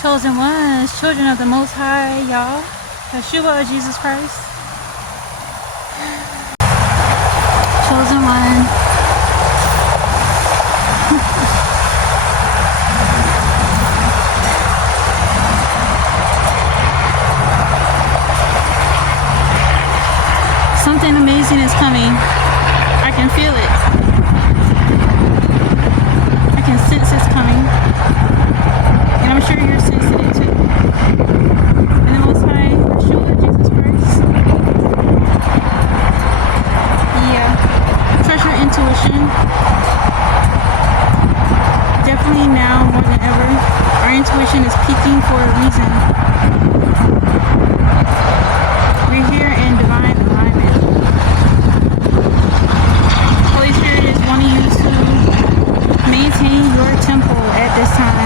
Chosen ones, children of the Most High, y'all. Yeshua or Jesus Christ. Chosen one. Something amazing is coming. I can feel it. I can sense it's coming. And I'm sure you're sensing it too. And the Most High, Yeshua, Jesus Christ. Yeah. Trust your intuition. Definitely now more than ever, our intuition is peaking for a reason. We're here in divine alignment. Holy Spirit is wanting you to maintain your temple at this time.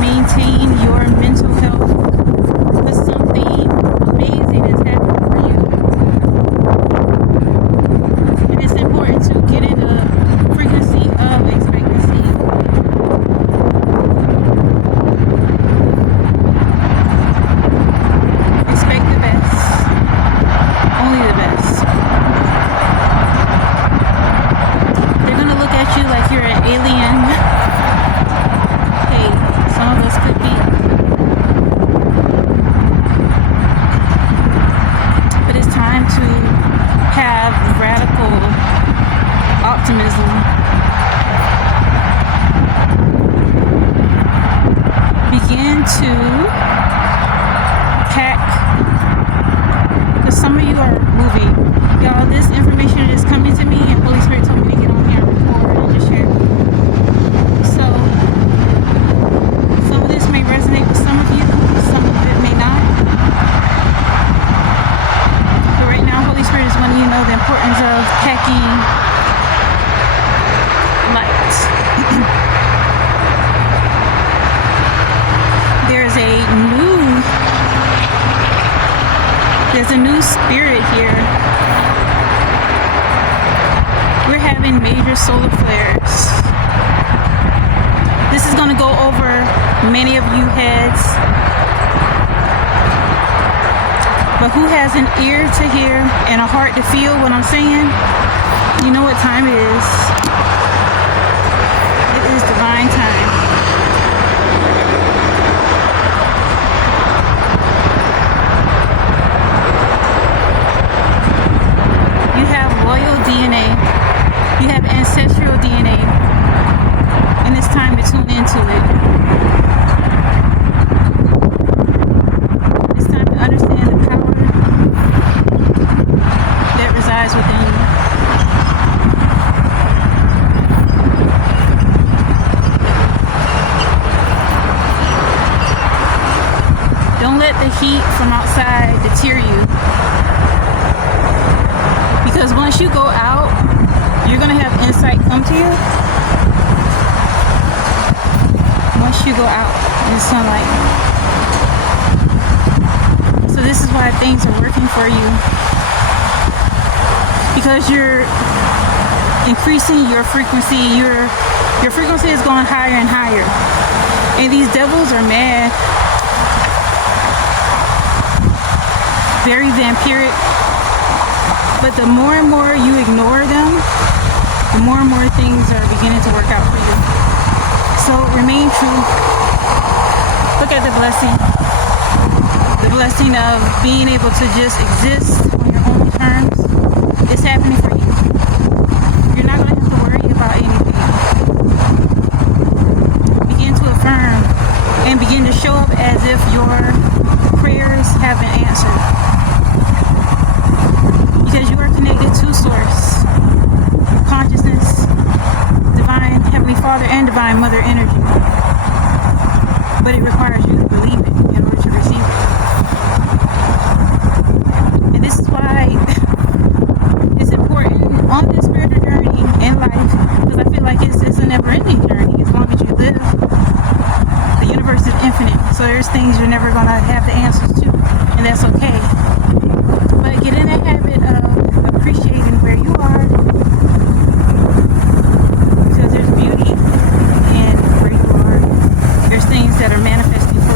Maintain your mental health. Because something amazing is happening for you. And it's important to get in a frequency of expectancy. Expect the best. Only the best. They're gonna look at you like you're an alien. Hey, some of us could be. But it's time to have radical optimism. Begin to pack, because some of you are moving. Y'all, this information is coming to me and Holy Spirit told me to get on here and record and just share. So, some of this may resonate with some of you, some of it may not. But right now, Holy Spirit is letting you know the importance of packing light. There's a new spirit here. We're having major solar flares. This is going to go over many of you heads. But who has an ear to hear and a heart to feel what I'm saying? You know what time it is. It is divine time. You have royal DNA. You have ancestral DNA. And it's time to tune into it. It's time to understand the power that resides within you. Don't let the heat from outside deter you. Because once you go out, you're going to have insight come to you. Once you go out in the sunlight. So this is why things are working for you. Because you're increasing your frequency. Your frequency is going higher and higher. And these devils are mad. Very vampiric. But the more and more you ignore them, the more and more things are beginning to work out for you. So remain true. Look at the blessing. The blessing of being able to just exist on your own terms. It's happening for you. You're not going to have to worry about anything. Begin to affirm and begin to show up as if your prayers have been answered. Because you are connected to Source, consciousness, divine Heavenly Father, and divine Mother energy. But it requires you to believe it in order to receive it. And this is why it's that are manifesting for